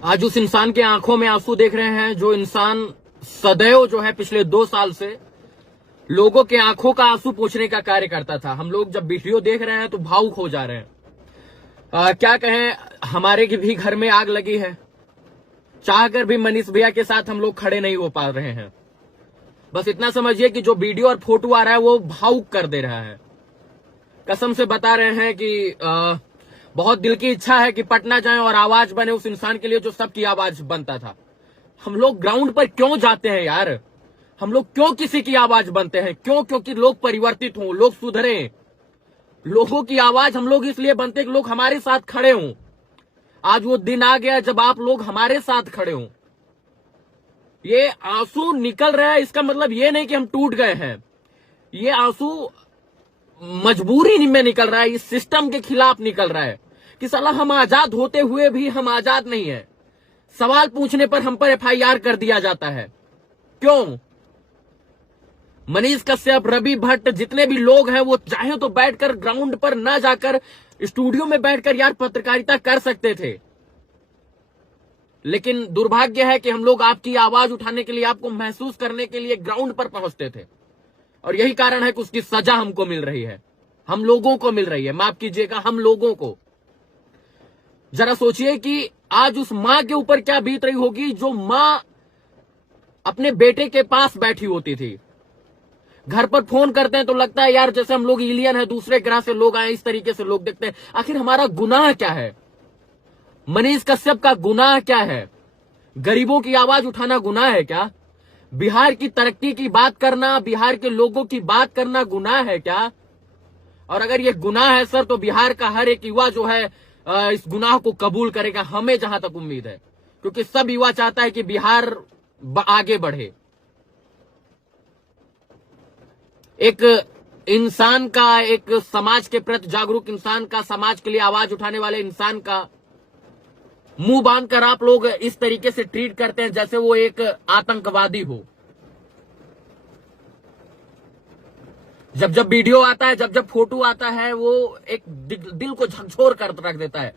आज उस इंसान के आंखों में आंसू देख रहे हैं जो इंसान सदैव जो है पिछले 2 साल से लोगों के आंखों का आंसू पोंछने का कार्य करता था। हम लोग जब वीडियो देख रहे हैं तो भावुक हो जा रहे हैं। क्या कहें, हमारे की भी घर में आग लगी है, चाहकर भी मनीष भैया के साथ हम लोग खड़े नहीं हो पा रहे हैं। बस इतना समझिए कि जो वीडियो और फोटो आ रहा है वो भावुक कर दे रहा है। कसम से बता रहे हैं कि बहुत दिल की इच्छा है कि पटना जाएं और आवाज बने उस इंसान के लिए जो सबकी आवाज बनता था। हम लोग ग्राउंड पर क्यों जाते हैं यार? हम लोग क्यों किसी की आवाज बनते हैं? क्यों? क्योंकि लोग परिवर्तित हों, लोग सुधरें। लोगों की आवाज हम लोग इसलिए बनते हैं कि लोग हमारे साथ खड़े हों। आज वो दिन आ गया जब आप लोग हमारे साथ खड़े हों। ये आंसू निकल रहा है, इसका मतलब ये नहीं कि हम टूट गए हैं। ये आंसू मजबूरी में निकल रहा है, इस सिस्टम के खिलाफ निकल रहा है कि साला हम आजाद होते हुए भी हम आजाद नहीं है। सवाल पूछने पर हम पर FIR कर दिया जाता है। क्यों? मनीष कश्यप, रवि भट्ट, जितने भी लोग हैं वो चाहे तो बैठकर ग्राउंड पर ना जाकर स्टूडियो में बैठकर यार पत्रकारिता कर सकते थे। लेकिन दुर्भाग्य है कि हम लोग आपकी आवाज उठाने के लिए, आपको महसूस करने के लिए ग्राउंड पर पहुंचते थे और यही कारण है कि उसकी सजा हमको मिल रही है, हम लोगों को मिल रही है। माफ कीजिएगा, हम लोगों को। जरा सोचिए कि आज उस मां के ऊपर क्या बीत रही होगी जो मां अपने बेटे के पास बैठी होती थी। घर पर फोन करते हैं तो लगता है यार जैसे हम लोग एलियन है, दूसरे ग्रह से लोग आए, इस तरीके से लोग देखते हैं। आखिर हमारा गुनाह क्या है? मनीष कश्यप का गुनाह क्या है? गरीबों की आवाज उठाना गुनाह है क्या? बिहार की तरक्की की बात करना, बिहार के लोगों की बात करना गुनाह है क्या? और अगर ये गुनाह है सर, तो बिहार का हर एक युवा जो है इस गुनाह को कबूल करेगा, हमें जहां तक उम्मीद है, क्योंकि सब युवा चाहता है कि बिहार आगे बढ़े। एक इंसान का, एक समाज के प्रति जागरूक इंसान का, समाज के लिए आवाज उठाने वाले इंसान का मुंह बांधकर आप लोग इस तरीके से ट्रीट करते हैं जैसे वो एक आतंकवादी हो। जब जब वीडियो आता है, जब जब फोटो आता है, वो एक दिल को झकझोर कर रख देता है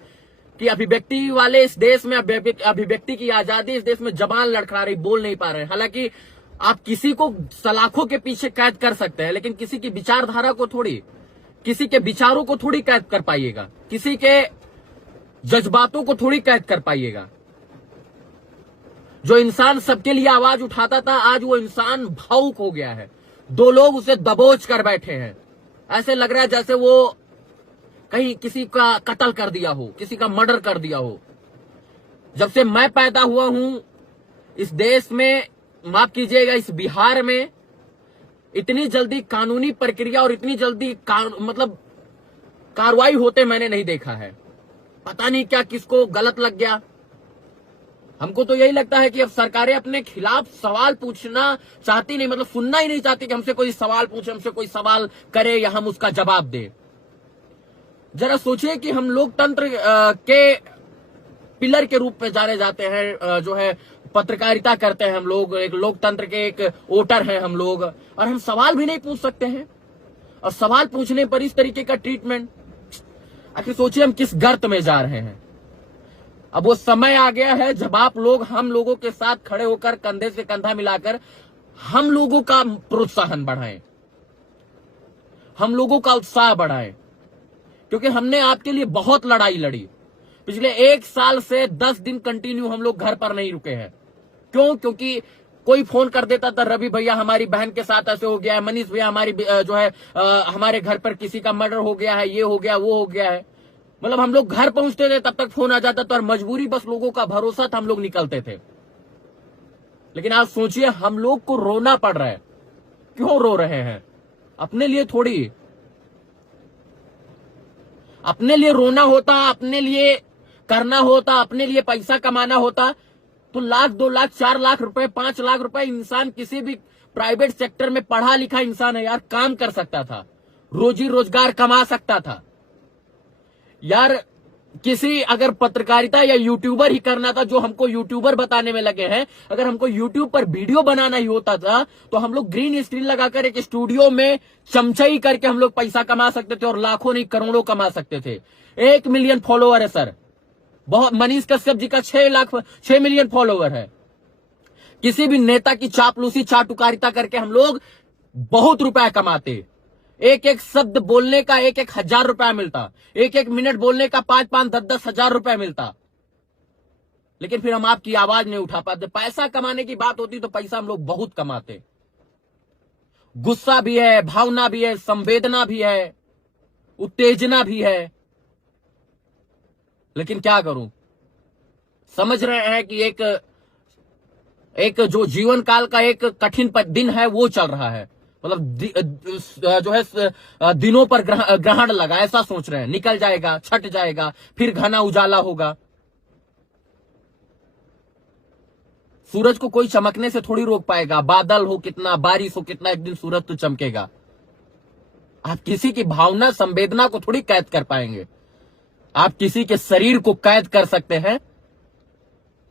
कि अभिव्यक्ति वाले इस देश में, अभिव्यक्ति की आजादी इस देश में जबान लड़खड़ा रही, बोल नहीं पा रहे। हालांकि आप किसी को सलाखों के पीछे कैद कर सकते हैं, लेकिन किसी की विचारधारा को थोड़ी, किसी के विचारों को थोड़ी कैद कर पाइएगा, किसी के जज्बातों को थोड़ी कैद कर पाइएगा। जो इंसान सबके लिए आवाज उठाता था, आज वो इंसान भावुक हो गया है। 2 लोग उसे दबोच कर बैठे हैं। ऐसे लग रहा है जैसे वो कहीं किसी का कत्ल कर दिया हो, किसी का मर्डर कर दिया हो। जब से मैं पैदा हुआ हूं इस देश में, माफ कीजिएगा, इस बिहार में इतनी जल्दी कानूनी प्रक्रिया और इतनी जल्दी मतलब कार्रवाई होते मैंने नहीं देखा है। पता नहीं क्या किसको गलत लग गया। हमको तो यही लगता है कि अब सरकारें अपने खिलाफ सवाल पूछना चाहती नहीं, मतलब सुनना ही नहीं चाहती कि हमसे कोई सवाल पूछे, हमसे कोई सवाल करे या हम उसका जवाब दें। जरा सोचिए कि हम लोकतंत्र के पिलर के रूप में जाने जाते हैं, जो है पत्रकारिता करते हैं हम लोग, एक लोकतंत्र के एक वोटर हैं हम लोग, और हम सवाल भी नहीं पूछ सकते हैं। और सवाल पूछने पर इस तरीके का ट्रीटमेंट, आखिर सोचिए हम किस गर्त में जा रहे हैं। अब वो समय आ गया है जब आप लोग हम लोगों के साथ खड़े होकर, कंधे से कंधा मिलाकर हम लोगों का प्रोत्साहन बढ़ाएं, हम लोगों का उत्साह बढ़ाएं, क्योंकि हमने आपके लिए बहुत लड़ाई लड़ी। पिछले 1 साल से 10 दिन कंटिन्यू हम लोग घर पर नहीं रुके हैं। क्यों? क्योंकि कोई फोन कर देता था, रवि भैया हमारी बहन के साथ ऐसे हो गया है, मनीष भैया हमारी जो है हमारे घर पर किसी का मर्डर हो गया है, ये हो गया, वो हो गया है। मतलब हम लोग घर पहुंचते थे तब तक फोन आ जाता था और मजबूरी बस लोगों का भरोसा था, हम लोग निकलते थे। लेकिन आज सोचिए हम लोग को रोना पड़ रहा है। क्यों रो रहे हैं? अपने लिए थोड़ी। अपने लिए रोना होता, अपने लिए करना होता, अपने लिए पैसा कमाना होता तो 1 लाख, 2 लाख, 4 लाख रुपए, 5 लाख रुपए इंसान किसी भी प्राइवेट सेक्टर में पढ़ा लिखा इंसान है यार, काम कर सकता था, रोजी रोजगार कमा सकता था यार। किसी अगर पत्रकारिता या यूट्यूबर ही करना था, जो हमको यूट्यूबर बताने में लगे हैं, अगर हमको यूट्यूब पर वीडियो बनाना ही होता था तो हम लोग ग्रीन स्क्रीन लगाकर एक स्टूडियो में चमचाई करके हम लोग पैसा कमा सकते थे और लाखों नहीं करोड़ों कमा सकते थे। 1 मिलियन फॉलोअर है सर, बहुत, मनीष कश्यप जी का 6 मिलियन फॉलोवर है। किसी भी नेता की चापलूसी चाटुकारिता करके हम लोग बहुत रुपया कमाते। एक एक शब्द बोलने का 1,000 रुपया मिलता, एक एक मिनट बोलने का 5-5, 10-10 हजार रुपया मिलता। लेकिन फिर हम आपकी आवाज नहीं उठा पाते। पैसा कमाने की बात होती तो पैसा हम लोग बहुत कमाते। गुस्सा भी है, भावना भी है, संवेदना भी है, उत्तेजना भी है। लेकिन क्या करूं, समझ रहे हैं कि एक जो जीवन काल का एक कठिन दिन है वो चल रहा है। मतलब जो है दिनों पर ग्रहण लगा, ऐसा सोच रहे हैं। निकल जाएगा, छट जाएगा, फिर घना उजाला होगा। सूरज को कोई चमकने से थोड़ी रोक पाएगा। बादल हो कितना, बारिश हो कितना, एक दिन सूरज तो चमकेगा। आप किसी की भावना संवेदना को थोड़ी कैद कर पाएंगे। आप किसी के शरीर को कैद कर सकते हैं,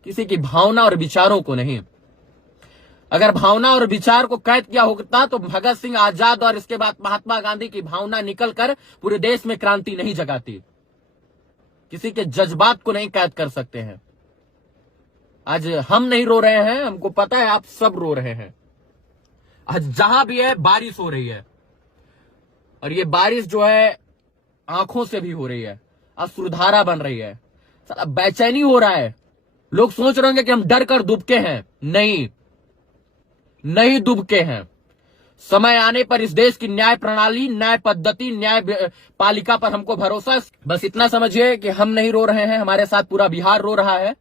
किसी की भावना और विचारों को नहीं। अगर भावना और विचार को कैद किया होता तो भगत सिंह, आजाद और इसके बाद महात्मा गांधी की भावना निकलकर पूरे देश में क्रांति नहीं जगाती। किसी के जज्बात को नहीं कैद कर सकते हैं। आज हम नहीं रो रहे हैं, हमको पता है आप सब रो रहे हैं। आज जहां भी है बारिश हो रही है, और ये बारिश जो है आंखों से भी हो रही है, अश्रुधारा बन रही है। साला बेचैनी हो रहा है। लोग सोच रहे होंगे कि हम डर कर दुबके हैं। नहीं दुबके हैं। समय आने पर इस देश की न्याय प्रणाली, न्याय पद्धति, न्याय पालिका पर हमको भरोसा है। बस इतना समझिए कि हम नहीं रो रहे हैं, हमारे साथ पूरा बिहार रो रहा है।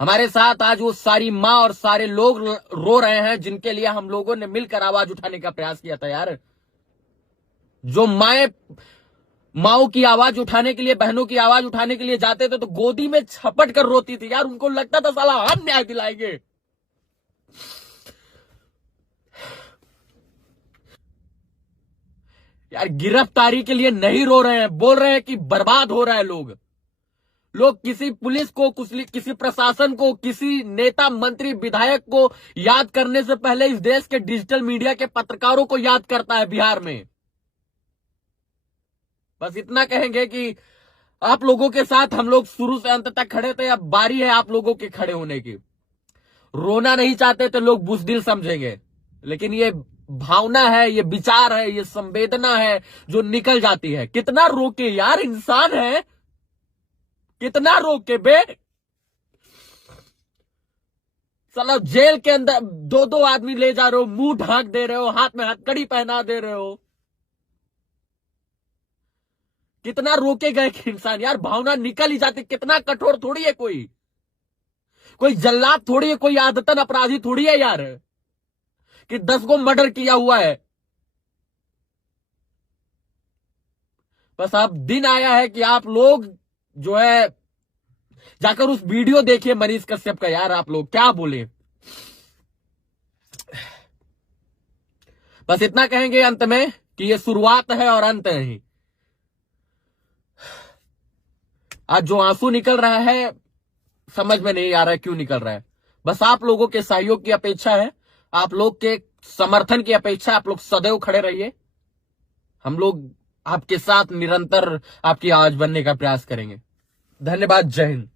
हमारे साथ आज वो सारी माँ और सारे लोग रो रहे हैं जिनके लिए हम लोगों ने मिलकर आवाज उठाने का प्रयास किया था। यार, जो माओ की आवाज उठाने के लिए, बहनों की आवाज उठाने के लिए जाते थे तो गोदी में छपट कर रोती थी। यार, उनको लगता था साला हम न्याय दिलाएंगे। यार, गिरफ्तारी के लिए नहीं रो रहे हैं, बोल रहे हैं कि बर्बाद हो रहा है लोग किसी पुलिस को, किसी प्रशासन को, किसी नेता मंत्री विधायक को याद करने से पहले इस देश के डिजिटल मीडिया के पत्रकारों को याद करता है बिहार में। बस इतना कहेंगे कि आप लोगों के साथ हम लोग शुरू से अंत तक खड़े थे, अब बारी है आप लोगों के खड़े होने की। रोना नहीं चाहते तो लोग बुज़दिल समझेंगे, लेकिन ये भावना है, ये विचार है, ये संवेदना है जो निकल जाती है। कितना रोके यार, इंसान है, कितना रोके बे। साला जेल के अंदर 2-2 आदमी ले जा रहे हो, मुंह ढांक दे रहे हो, हाथ में हथकड़ी पहना दे रहे हो। कितना रोकेगा एक इंसान यार, भावना निकल ही जाती। कितना कठोर थोड़ी है कोई जल्लाद थोड़ी है, कोई आदतन अपराधी थोड़ी है यार कि 10 गो मर्डर किया हुआ है। बस अब दिन आया है कि आप लोग जो है जाकर उस वीडियो देखिए मनीष कश्यप का। यार, आप लोग क्या बोले। बस इतना कहेंगे अंत में कि ये शुरुआत है और अंत नहीं। आज जो आंसू निकल रहा है समझ में नहीं आ रहा है क्यों निकल रहा है। बस आप लोगों के सहयोग की अपेक्षा है, आप लोग के समर्थन की अपेक्षा। आप लोग सदैव खड़े रहिए, हम लोग आपके साथ निरंतर आपकी आवाज बनने का प्रयास करेंगे। धन्यवाद। जय हिंद।